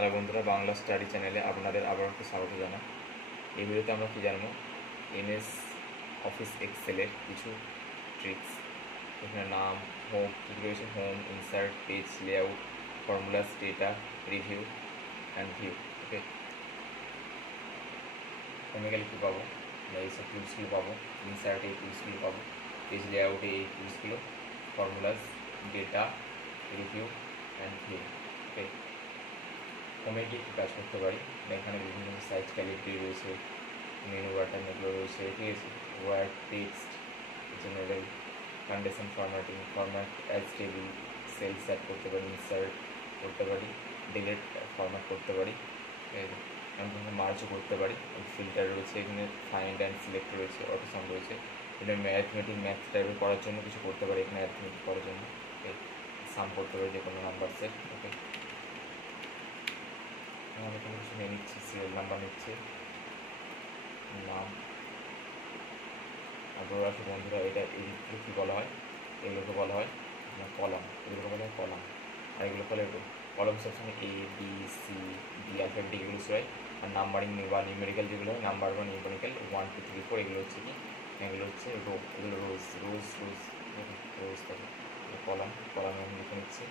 Hello বন্ধুরা, Bangla study চ্যানেলে আপনাদের আবার একটু স্বাগত জানাই। এই ভিডিওতে আমরা কী জানবো, এমএস অফিস এক্সেলের কিছু ট্রিক্স। এখানে নাম, হোম, কী কী রয়েছে, home, insert, page layout, formulas, data, review and view. Okay, হোমে গেলে কী পাবো, আমরা এইসব টুলসগুলো পাবো, ইনসার্টে এই টুলসগুলো পাবো, পেজ লেআউটে এই টুলসগুলো, formulas, data, review and view. Okay, হোমে গিয়ে কী কাজ করতে পারি, এখানে বিভিন্ন সাইজ ক্যালিব্রি রয়েছে, মেনু বাটন এগুলো রয়েছে, ঠিক আছে। Word, text, general, condition, formatting, format as table, cell set করতে পারি, ইনসার্ট করতে পারি, ডিলিট ফরম্যাট করতে পারি, আমি মার্চও করতে পারি। ফিল্টার রয়েছে, এখানে ফাইন্ড অ্যান্ড সিলেক্ট রয়েছে, অটোসাম রয়েছে। এটা ম্যাথ টাইপের করার জন্য কিছু করতে পারি, এখানে অ্যাথমেটিক করার জন্য সাম করতে পারি যে কোনো নাম্বার সেট। ওকে, আমি এখানে কিছু নিয়ে নিচ্ছি, সিরিয়াল নাম্বার নিচ্ছে, নাম, আগ্রহ রাখি বন্ধুরা। এটা এইগুলো কী বলা হয়, এগুলোকে বলা হয় কলাম, এগুলোকে বলা হয় কলাম। আর এগুলো বলে কলাম সেকশনে A B C D alphabetic এগুলো হয়। আর নাম্বারিং বা নিউমেরিক্যাল যেগুলো হয়, নাম্বার বা নিউমেরিক্যাল 1 2 3 4, এগুলো হচ্ছে কি, এগুলো হচ্ছে রো, এগুলো রোজ রোজ রোজ রোজ থাকে কলাম। কলামে আমি লিখে নিচ্ছি